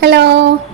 Hello,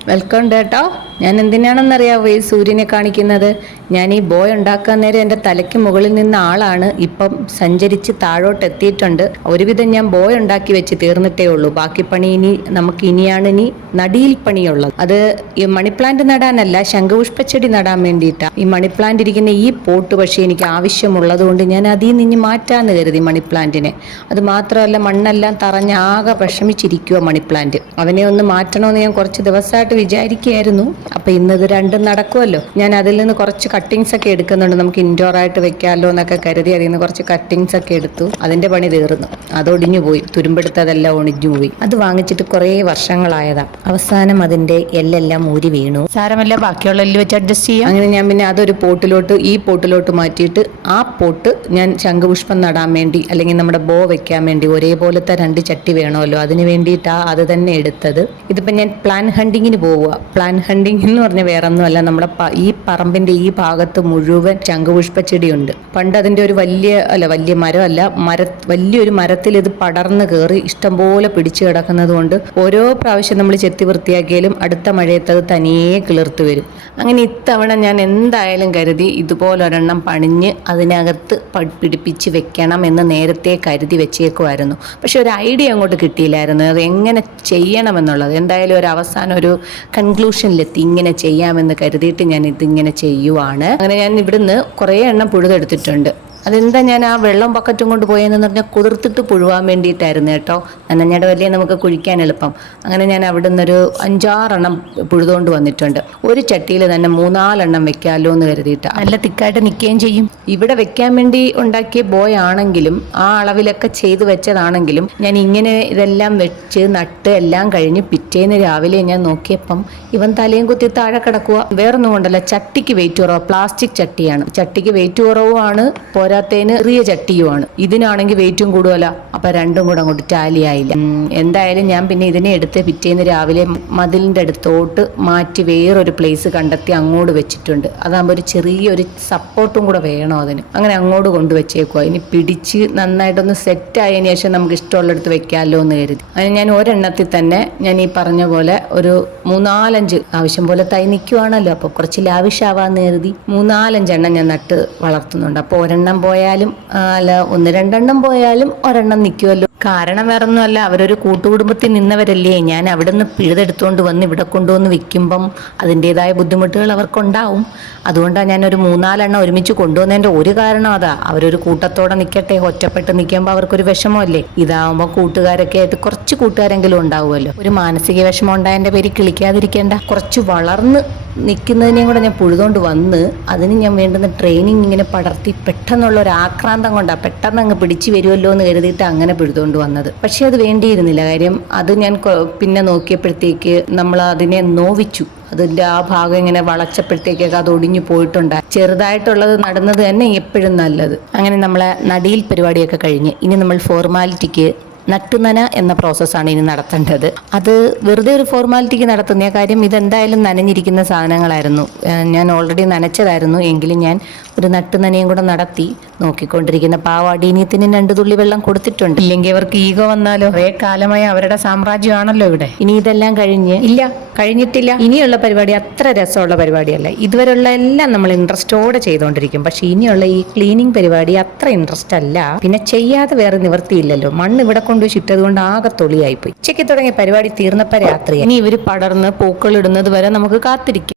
welcome കേട്ടോ. ഞാൻ എന്തിനാണെന്നറിയാവോ ഈ സൂര്യനെ കാണിക്കുന്നത്? ഞാൻ ഈ ബോയ് ഉണ്ടാക്കാൻ നേരം എൻ്റെ തലയ്ക്ക് മുകളിൽ നിന്ന ആളാണ് ഇപ്പം സഞ്ചരിച്ച് താഴോട്ട് എത്തിയിട്ടുണ്ട്. ഒരുവിധം ഞാൻ ബോയ് ഉണ്ടാക്കി വെച്ച് തീർന്നിട്ടേ ഉള്ളൂ. ബാക്കി പണി ഇനി നടിയിൽ പണിയുള്ളത്. അത് ഈ മണിപ്ലാന്റ് നടാനല്ല, ശംഖുപുഷ്പച്ചെടി നടാൻ വേണ്ടിയിട്ടാണ്. ഈ മണിപ്ലാന്റ് ഇരിക്കുന്ന ഈ പോട്ട് പക്ഷേ എനിക്ക് ആവശ്യമുള്ളത് കൊണ്ട് ഞാൻ അതിൽ നിന്ന് മാറ്റാന്ന് കരുതി മണിപ്ലാന്റിനെ. അത് മാത്രമല്ല, മണ്ണെല്ലാം തറഞ്ഞ് ആകെ വിഷമിച്ചിരിക്കുക മണിപ്ലാന്റ്. അവനെ ഒന്ന് മാറ്റണമെന്ന് ഞാൻ കുറച്ച് ദിവസമായിട്ട് വിചാരിക്കുകയായിരുന്നു. അപ്പൊ ഇന്നത് രണ്ടും നടക്കുമല്ലോ. ഞാൻ അതിൽ നിന്ന് കുറച്ച് കട്ടിങ്സ് ഒക്കെ എടുക്കുന്നുണ്ട്. നമുക്ക് ഇൻഡോർ ആയിട്ട് വെക്കാമല്ലോ എന്നൊക്കെ കരുതി അതിൽ നിന്ന് കുറച്ച് കട്ടിങ്സ് ഒക്കെ എടുത്തു. അതിന്റെ പണി തീർന്നു. അത് ഒടിഞ്ഞു പോയി, തുരുമ്പെടുത്തതെല്ലാം ഒടിഞ്ഞു പോയി. അത് വാങ്ങിച്ചിട്ട് കുറേ വർഷങ്ങളായതാ. അവസാനം അതിന്റെ എല്ലെല്ലാം ഊരി വീണു. സാരമല്ല, ബാക്കിയുള്ള എല്ല് വെച്ച് അഡ്ജസ്റ്റ് ചെയ്യാം. അങ്ങനെ ഞാൻ പിന്നെ അതൊരു ഈ പോട്ടിലോട്ട് മാറ്റിയിട്ട് ആ പോട്ട് ഞാൻ ശംഖുപുഷ്പം നടാൻ വേണ്ടി, അല്ലെങ്കിൽ നമ്മുടെ ബോ വെക്കാൻ വേണ്ടി ഒരേപോലത്തെ രണ്ട് ചട്ടി വേണമല്ലോ, അതിന് വേണ്ടിയിട്ടാണ് അത് തന്നെ എടുത്തത്. ഇതിപ്പോൾ ഞാൻ പ്ലാൻ ഹണ്ടിങ്ങിന് പോവുക. പ്ലാൻ ഹണ്ടിങ് എന്ന് പറഞ്ഞാൽ വേറെ ഒന്നുമല്ല, നമ്മുടെ ഈ പറമ്പിന്റെ ഈ ഭാഗത്ത് മുഴുവൻ ശംഖുപുഷ്പച്ചെടിയുണ്ട്. പണ്ട് അതിന്റെ ഒരു വലിയ മരമല്ല, വലിയൊരു മരത്തിൽ ഇത് പടർന്ന് കയറി ഇഷ്ടംപോലെ പിടിച്ചു കിടക്കുന്നത് കൊണ്ട് ഓരോ പ്രാവശ്യം നമ്മൾ ചെത്തി വൃത്തിയാക്കിയാലും അടുത്ത മഴയത്ത് അത് തനിയെ കിളിർത്ത് വരും. അങ്ങനെ ഇത്തവണ ഞാൻ എന്തായാലും കരുതി ഇതുപോലൊരെണ്ണം പണിഞ്ഞ് അതിനകത്ത് പിടിപ്പിച്ച് വെക്കണം എന്ന് നേരത്തെ കരുതി വെച്ചേക്കുമായിരുന്നു. പക്ഷെ ഒരു ഐഡിയ അങ്ങോട്ട് കിട്ടിയില്ലായിരുന്നു അത് എങ്ങനെ ചെയ്യണമെന്നുള്ളത്. എന്തായാലും ഒരു അവസാനം ഒരു കൺക്ലൂഷനിലെത്തി. ഇങ്ങനെ ചെയ്യാമെന്ന് കരുതിയിട്ട് ഞാൻ ഇതിങ്ങനെ ചെയ്യുവാണ്. അങ്ങനെ ഞാൻ ഇവിടുന്ന് കുറേ എണ്ണം പുഴുതെടുത്തിട്ടുണ്ട്. അതെന്താ ഞാൻ ആ വെള്ളം ബക്കറ്റും കൊണ്ട് പോയെന്ന് പറഞ്ഞാൽ കുതിർത്തിട്ട് പുഴുവാൻ വേണ്ടിയിട്ടായിരുന്നു കേട്ടോ. നനഞ്ഞയുടെ വലിയ നമുക്ക് കുഴിക്കാൻ എളുപ്പം. അങ്ങനെ ഞാൻ അവിടെ നിന്നൊരു 5-6 പുഴുതുകൊണ്ട് വന്നിട്ടുണ്ട്. ഒരു ചട്ടിയിൽ തന്നെ 3-4 വെക്കാമല്ലോ എന്ന് കരുതിയിട്ടാണ്. നല്ല തിക്കായിട്ട് നിൽക്കുകയും ചെയ്യും. ഇവിടെ വെക്കാൻ വേണ്ടി ഉണ്ടാക്കിയ ബോയ് ആണെങ്കിലും ആ അളവിലൊക്കെ ചെയ്ത് വെച്ചതാണെങ്കിലും ഞാൻ ഇങ്ങനെ ഇതെല്ലാം വെച്ച് നട്ട് എല്ലാം കഴിഞ്ഞ് പിറ്റേന്ന് രാവിലെ ഞാൻ നോക്കിയപ്പം ഇവൻ തലയും കുത്തി താഴെ കിടക്കുക. വേറൊന്നും കൊണ്ടല്ല, ചട്ടിക്ക് വെയിറ്റ് കുറവ്. പ്ലാസ്റ്റിക് ചട്ടിയാണ്. ചട്ടിക്ക് വെയിറ്റ് കുറവുമാണ്, പോരാത്തതിന് ചെറിയ ചട്ടിയുമാണ്. ഇതിനാണെങ്കിൽ വെയിറ്റും കൂടുതല. അപ്പൊ രണ്ടും കൂടെ അങ്ങോട്ട് ടാലി ആയില്ല. എന്തായാലും ഞാൻ പിന്നെ ഇതിനെ എടുത്ത് പിറ്റേന്ന് രാവിലെ മതിലിന്റെ അടുത്തോട്ട് മാറ്റി വേറൊരു പ്ലേസ് കണ്ടെത്തി അങ്ങോട്ട് വെച്ചിട്ടുണ്ട്. അതാകുമ്പോൾ ഒരു ചെറിയൊരു സപ്പോർട്ടും കൂടെ വേണം അതിന്. അങ്ങനെ അങ്ങോട്ട് കൊണ്ടുവച്ചേക്കുക. ഇനി പിടിച്ച് നന്നായിട്ടൊന്ന് സെറ്റ് ആയതിനു ശേഷം നമുക്ക് ഇഷ്ടമുള്ളിടത്ത് വെക്കാമല്ലോ എന്ന് കരുതി. അതിന് ഞാൻ ഒരെണ്ണത്തിൽ തന്നെ ഞാൻ ഈ പറഞ്ഞ പോലെ ഒരു 3-4 ആവശ്യം പോലെ തൈ നിൽക്കുവാണല്ലോ, അപ്പോൾ കുറച്ച് ലാവിഷാവാന്ന് കരുതി 3-4 ഞാൻ നട്ട് വളർത്തുന്നുണ്ട്. അപ്പോൾ ഒരെണ്ണം പോയാലും അല്ല 1-2 പോയാലും ഒരെണ്ണം നിൽക്കുമല്ലോ. കാരണം വേറൊന്നുമല്ല, അവരൊരു കൂട്ടുകുടുംബത്തിൽ നിന്നവരല്ലേ. ഞാൻ അവിടെ നിന്ന് പിഴുതെടുത്തുകൊണ്ട് വന്ന് ഇവിടെ കൊണ്ടുവന്ന് വിൽക്കുമ്പം അതിൻ്റെതായ ബുദ്ധിമുട്ടുകൾ അവർക്കുണ്ടാവും. അതുകൊണ്ടാണ് ഞാനൊരു 3-4 ഒരുമിച്ച് കൊണ്ടുവന്നതിൻ്റെ ഒരു കാരണം അതാ. അവരൊരു കൂട്ടത്തോടെ നിൽക്കട്ടെ. ഒറ്റപ്പെട്ട് നിൽക്കുമ്പോൾ അവർക്കൊരു വിഷമമല്ലേ. ഇതാവുമ്പോൾ കൂട്ടുകാരൊക്കെ ആയിട്ട് കുറച്ച് കൂട്ടുകാരെങ്കിലും ഉണ്ടാവുമല്ലോ. ഒരു മാനസിക വിഷമം ഉണ്ടായതിൻ്റെ പേര് കിളിക്കാതിരിക്കേണ്ട. കുറച്ച് വളർന്ന് നിൽക്കുന്നതിനെയും കൂടെ ഞാൻ പുഴുതുകൊണ്ട് വന്ന് അതിന് ഞാൻ വേണ്ടുന്ന ട്രെയിനിങ് ഇങ്ങനെ പടർത്തി പെട്ടെന്നുള്ള ഒരു ആക്രാന്തം കൊണ്ടാണ് പെട്ടെന്ന് അങ്ങ് പിടിച്ചു വരുമല്ലോ എന്ന് കരുതിയിട്ട് അങ്ങനെ പിഴുതുകൊണ്ട് വന്നത്. പക്ഷെ അത് വേണ്ടിയിരുന്നില്ല. കാര്യം അത് ഞാൻ പിന്നെ നോക്കിയപ്പോഴത്തേക്ക് നമ്മൾ അതിനെ നോവിച്ചു. അതിൻ്റെ ആ ഭാഗം ഇങ്ങനെ വളച്ചപ്പോഴത്തേക്കൊക്കെ അത് ഒടിഞ്ഞു പോയിട്ടുണ്ട്. ചെറുതായിട്ടുള്ളത് നടുന്നത് തന്നെ എപ്പോഴും നല്ലത്. അങ്ങനെ നമ്മളെ നടിയിൽ പരിപാടിയൊക്കെ കഴിഞ്ഞ് ഇനി നമ്മൾ ഫോർമാലിറ്റിക്ക് നട്ടുനന എന്ന പ്രോസസ്സാണ് ഇനി നടത്തേണ്ടത്. അത് വെറുതെ ഒരു ഫോർമാലിറ്റിക്ക് നടത്തുന്ന കാര്യം, ഇതെന്തായാലും നനഞ്ഞിരിക്കുന്ന സാധനങ്ങളായിരുന്നു. ഞാൻ ഓൾറെഡി നനച്ചതായിരുന്നു. എങ്കിലും ഞാൻ ഒരു നട്ടുനനയും കൂടെ നടത്തി. നോക്കിക്കൊണ്ടിരിക്കുന്ന പാവാടീനിയത്തിന് 2 തുള്ളി വെള്ളം കൊടുത്തിട്ടുണ്ട്. ഇല്ലെങ്കിൽ അവർക്ക് ഈഗോ വന്നാലോ. കുറേ കാലമായി അവരുടെ സാമ്രാജ്യമാണല്ലോ ഇവിടെ. ഇനി ഇതെല്ലാം കഴിഞ്ഞിട്ടില്ല. ഇനിയുള്ള പരിപാടി അത്ര രസമുള്ള പരിപാടിയല്ല. ഇതുവരെയുള്ള എല്ലാം നമ്മൾ ഇൻട്രസ്റ്റോടെ ചെയ്തുകൊണ്ടിരിക്കും. പക്ഷെ ഇനിയുള്ള ഈ ക്ലീനിങ് പരിപാടി അത്ര ഇൻട്രസ്റ്റ് അല്ല. പിന്നെ ചെയ്യാതെ വേറെ നിവൃത്തിയില്ലല്ലോ. മണ്ണ് ഇവിടെ കൊണ്ടുപോയി ഇട്ടത് കൊണ്ട് ആകെ തൊളിയായിപ്പോയി. ഉച്ചയ്ക്ക് തുടങ്ങിയ പരിപാടി തീർന്നപ്പോൾ രാത്രി. ഇനി ഇവർ പടർന്ന് പൂക്കൾ ഇടുന്നത് വരെ നമുക്ക് കാത്തിരിക്കും.